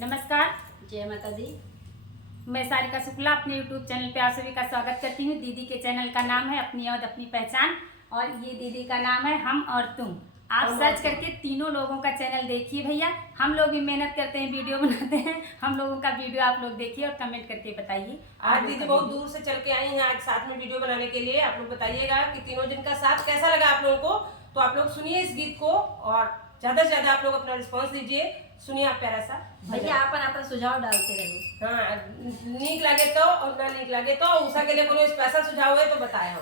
नमस्कार। जय माता दी। मैं सारिका शुक्ला अपने यूट्यूब चैनल पे आप सभी का स्वागत करती हूँ। दीदी के चैनल का नाम है अपनी और अपनी पहचान और ये दीदी का नाम है हम और तुम। आप सर्च करके तीनों लोगों का चैनल देखिए भैया। हम लोग भी मेहनत करते हैं, वीडियो बनाते हैं। हम लोगों का वीडियो आप लोग देखिए और कमेंट करके बताइए। आज दीदी बहुत दूर से चल के आई हैं आज साथ में वीडियो बनाने के लिए। आप लोग बताइएगा कि तीनों दिन का साथ कैसा लगा आप लोगों को। तो आप लोग सुनिए इस गीत को और ज्यादा से ज्यादा आप लोग अपना रिस्पॉन्स दीजिए। सुनिए आप प्यारा सा भैया अपन सुझाव डालते रहो। हाँ, नीक लगे तो और ना नीक लगे तो उषा के लिए कोनो स्पेशल सुझाव है तो बताए हो।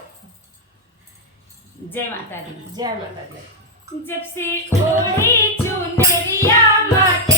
जय माता दी। जय माता दी। जब से ओढ़ी चुनरिया माते